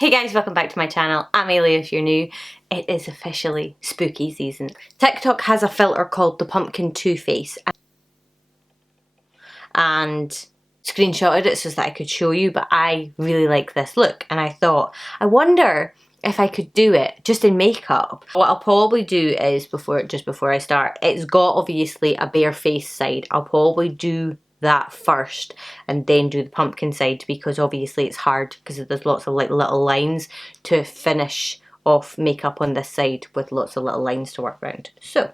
Hey guys, welcome back to my channel. I'm Ailey if you're new. It is officially spooky season. TikTok has a filter called the Pumpkin Two-Face and screenshotted it so that I could show you, but I really like this look and I thought, I wonder if I could do it just in makeup. What I'll probably do is, just before I start, it's got obviously a bare face side. I'll probably do that first and then do the pumpkin side because obviously it's hard because there's lots of like little lines to finish off makeup on this side with lots of little lines to work around. So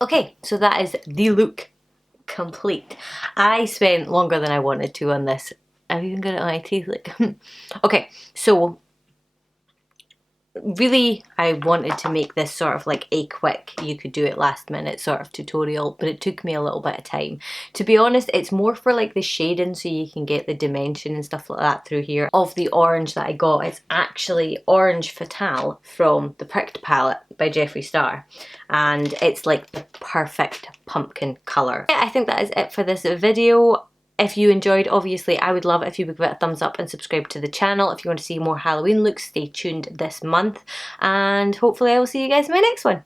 okay, so that is the look complete. I spent longer than I wanted to on this. I've even got it on my teeth, like, okay, so really I wanted to make this sort of like a quick, you could do it last minute sort of tutorial, but it took me a little bit of time. To be honest, it's more for like the shading so you can get the dimension and stuff like that through here. Of the orange that I got, it's actually Orange Fatale from the Pricked palette by Jeffree Star, and it's like the perfect pumpkin colour. Yeah, I think that is it for this video. If you enjoyed, obviously, I would love it if you would give it a thumbs up and subscribe to the channel. If you want to see more Halloween looks, stay tuned this month. And hopefully I will see you guys in my next one.